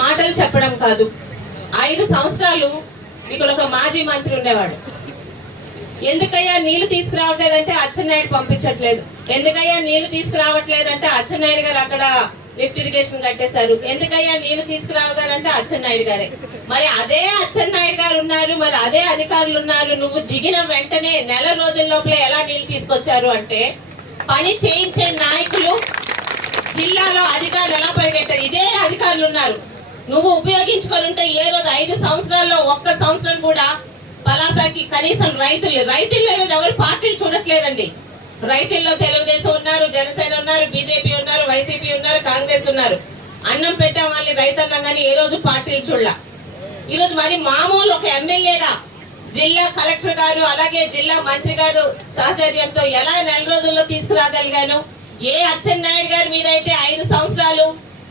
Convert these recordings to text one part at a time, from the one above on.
మాటలు చెప్పడం కాదు. 5 సంవత్సరాలు ఇక్కడ ఒక మాజీ మంత్రి ఉండేవాడు. ఎందుకయ్యా నీళ్లు తీసుకురావట్లేదంటే అచ్చెన్నాయుడు పంపించట్లేదు. ఎందుకయ్యా నీళ్లు తీసుకురావట్లేదంటే అచ్చెన్నాయుడు గారు అక్కడ లిఫ్ట్ ఇరిగేషన్ కట్టేశారు. ఎందుకయ్యా నీళ్లు తీసుకురావగారంటే అచ్చెన్నాయుడు గారే. మరి అదే అచ్చెన్నాయుడు గారు ఉన్నారు, మరి అదే అధికారులు ఉన్నారు. నువ్వు దిగిన వెంటనే నెల రోజుల లోపలే ఎలా నీళ్లు తీసుకొచ్చారు అంటే పని చేయించే నాయకులు జిల్లాలో అధికారులు ఎలా పరిగెట్టారు. ఇదే అధికారులు ఉన్నారు. నువ్వు ఉపయోగించుకొని ఉంటే ఏ రోజు 5 సంవత్సరాల్లో ఒక్క సంవత్సరం కూడా పలాసకి కనీసం రైతుల్లో ఎవరు పార్టీలు చూడట్లేదండి. రైతుల్లో తెలుగుదేశం ఉన్నారు, జనసేన ఉన్నారు, బీజేపీ ఉన్నారు, వైసీపీ ఉన్నారు, కాంగ్రెస్ ఉన్నారు. అన్నం పెట్టే వాళ్ళని రైతన్నం కానీ ఏ రోజు పార్టీలు చూడలా. ఈ రోజు మరి మామూలు ఒక ఎమ్మెల్యేగా జిల్లా కలెక్టర్ గారు అలాగే జిల్లా మంత్రి గారు సహచర్యంతో ఎలా నెల రోజుల్లో తీసుకురాగలిగాను. ఏ అచ్చెన్నాయుడు గారి మీద అయితే 5 సంవత్సరాలు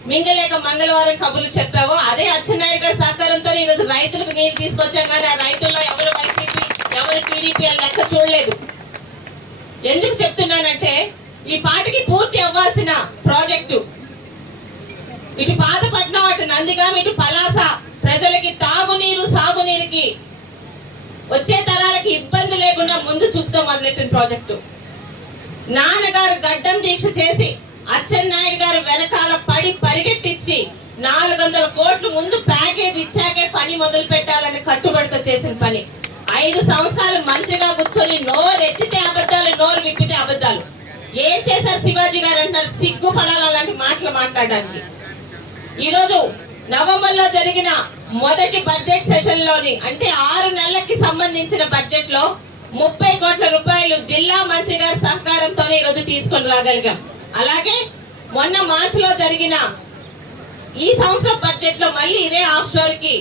మింగలేక మంగళవారం కబుర్లు చెప్పావో అదే అచ్చెన్నాయుడు గారి సహకారంతో ఈరోజు రైతులకు నీళ్ళు తీసుకొచ్చాం. కానీ ఆ రైతుల్లో ఎవరు వైసీపీ ఎవరు టీడీపీ అని లెక్క చూడలేదు. ఎందుకు చెప్తున్నానంటే ఈ పాటికి పూర్తి అవ్వాల్సిన ప్రాజెక్టు ఇటు పాతపట్నం అటు నందిగాం ఇటు పలాస ప్రజలకి తాగునీరు సాగునీరుకి వచ్చే తరాలకి ఇబ్బంది లేకుండా ముందు చూపుతో మొదలెట్టిన ప్రాజెక్టు. నాన్నగారు గడ్డం దీక్ష చేసి అచ్చెన్నాయుడు గారు వెనకాల పడి పరిగెట్టించి 400 కోట్లు ముందు ప్యాకేజ్ ఇచ్చాకే పని మొదలు పెట్టాలని కట్టుబడితో చేసిన పని. 5 సంవత్సరాలు మంత్రిగా కూర్చొని నోరు ఎత్తితే అబద్ధాలు, నోరు విప్పితే అబద్ధాలు. ఏం చేశారు శివాజీ గారు అంటారు. సిగ్గుపడాలి అలాంటి మాటలు మాట్లాడడానికి. ఈరోజు నవంబర్ లో జరిగిన మొదటి బడ్జెట్ సెషన్ లోని అంటే 6 నెలలకి సంబంధించిన బడ్జెట్ లో 30 కోట్ల రూపాయలు జిల్లా మంత్రి గారి సహకారంతోనే ఈరోజు తీసుకొని రాగలిగాం. అలాగే మొన్న మార్చి లో జరిగిన ఈ సంవత్సరం బడ్జెట్ లో మళ్ళీ ఇదే ఆఫ్ షోర్ కి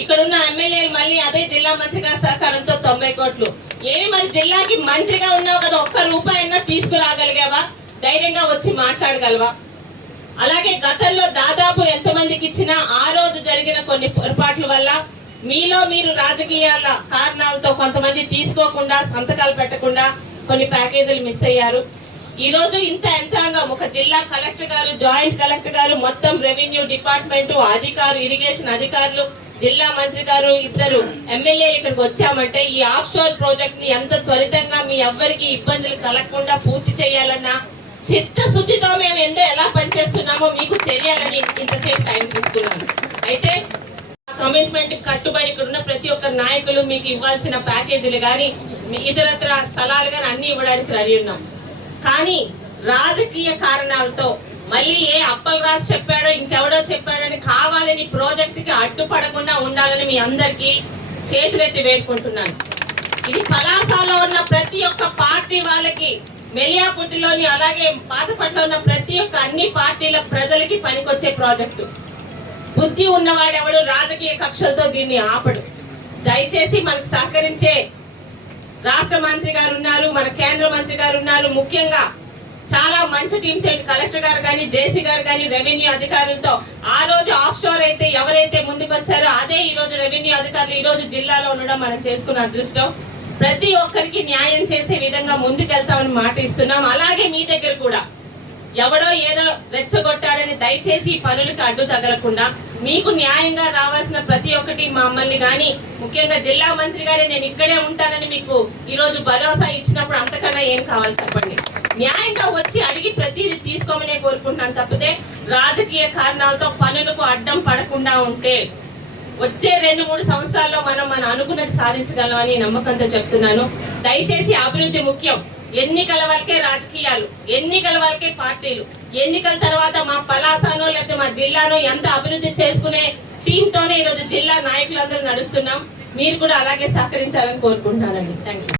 ఇక్కడున్న ఎమ్మెల్యేలు మళ్ళీ అదే జిల్లా మంత్రి గారి సహకారంతో 90 కోట్లు. ఏమి మరి జిల్లాకి మంత్రిగా ఉన్నావు కదా, ఒక్క రూపాయి అయినా తీసుకురాగలిగావా? ధైర్యంగా వచ్చి మాట్లాడగలవా? అలాగే గతంలో దాదాపు ఎంతమందికి ఇచ్చినా ఆ రోజు జరిగిన కొన్ని పొరపాట్ల వల్ల మీలో మీరు రాజకీయాల కారణాలతో కొంతమంది తీసుకోకుండా సంతకాలు పెట్టకుండా కొన్ని ప్యాకేజీలు మిస్ అయ్యారు. ఈ రోజు ఇంత యంత్రాంగం ఒక జిల్లా కలెక్టర్ గారు, జాయింట్ కలెక్టర్ గారు, మొత్తం రెవెన్యూ డిపార్ట్మెంట్ అధికారులు, ఇరిగేషన్ అధికారులు, జిల్లా మంత్రి గారు, 2 ఎమ్మెల్యేలు ఇక్కడికి వచ్చామంటే ఈ ఆఫ్ షోర్ ప్రాజెక్ట్ ని ఎంత త్వరితంగా మీ ఎవ్వరికి ఇబ్బందులు కలగకుండా పూర్తి చేయాలన్నా చిత్తశుద్ధితో మేము ఎలా పనిచేస్తున్నామో మీకు తెలియాలని ఇంతసేపు టైం తీసుకున్నాను. అయితే కమిట్మెంట్ కట్టుబడి ఇక్కడ ఉన్న ప్రతి ఒక్క నాయకులు మీకు ఇవ్వాల్సిన ప్యాకేజీలు గాని ఇతరత్ర స్థలాలు గాని అన్ని ఇవ్వడానికి రెడీ ఉన్నాం. కానీ రాజకీయ కారణాలతో మళ్ళీ ఏ అప్పల్ రాజు చెప్పాడో ఇంకెవడో చెప్పాడని కావాలని ప్రాజెక్ట్ కి అడ్డుపడకుండా ఉండాలని మీ అందరికీ చేతులెత్తి వేడుకుంటున్నాను. ఇది పలాసలో ఉన్న ప్రతి ఒక్క పార్టీ వాళ్ళకి, మెలియాపుట్టిలోని అలాగే పాతపట్నంలో ఉన్న ప్రతి ఒక్క అన్ని పార్టీల ప్రజలకి పనికొచ్చే ప్రాజెక్టు. బుద్ధి ఉన్నవాడెవడు రాజకీయ కక్షలతో దీన్ని ఆపడు. దయచేసి మనకు సహకరించే రాష్ట్ర మంత్రి గారు ఉన్నారు, మన కేంద్ర మంత్రి గారు ఉన్నారు. ముఖ్యంగా చాలా మంచి టీం కలెక్టర్ గారు కానీ, జేసీ గారు కానీ, రెవెన్యూ అధికారులతో ఆ రోజు ఆఫ్ షోర్ అయితే ఎవరైతే ముందుకు వచ్చారో అదే ఈ రోజు రెవెన్యూ అధికారులు ఈ రోజు జిల్లాలో ఉండడం మనం చేసుకున్న అదృష్టం. ప్రతి ఒక్కరికి న్యాయం చేసే విధంగా ముందుకెళ్తామని మాట ఇస్తున్నాం. అలాగే మీ దగ్గర కూడా ఎవడో ఏదో రెచ్చగొట్టాడని దయచేసి ఈ పనులకు అడ్డు తగలకుండా మీకు న్యాయంగా రావాల్సిన ప్రతి ఒక్కటి మమ్మల్ని గాని, ముఖ్యంగా జిల్లా మంత్రి గారే నేను ఇక్కడే ఉంటానని మీకు ఈ రోజు భరోసా ఇచ్చినప్పుడు అంతకన్నా ఏం కావాలి చెప్పండి. న్యాయంగా వచ్చి అడిగి ప్రతిదీ తీసుకోమనే కోరుకుంటున్నాను తప్పితే రాజకీయ కారణాలతో పనులకు అడ్డం పడకుండా ఉంటే వచ్చే 2-3 సంవత్సరాల్లో మనం అనుకున్నట్టు సాధించగలమని నమ్మకంతో చెప్తున్నాను. దయచేసి అభివృద్ధి ముఖ్యం. ఎన్నికల వరకే రాజకీయాలు, ఎన్నికల వరకే పార్టీలు. ఎన్నికల తర్వాత మా పలాసనో లేకపోతే మా జిల్లానో ఎంత అభివృద్ధి చేసుకునే టీంతోనే ఈరోజు జిల్లా నాయకులందరూ నడుస్తున్నాం. మీరు కూడా అలాగే సహకరించాలని కోరుకుంటున్నానండి. Thank you.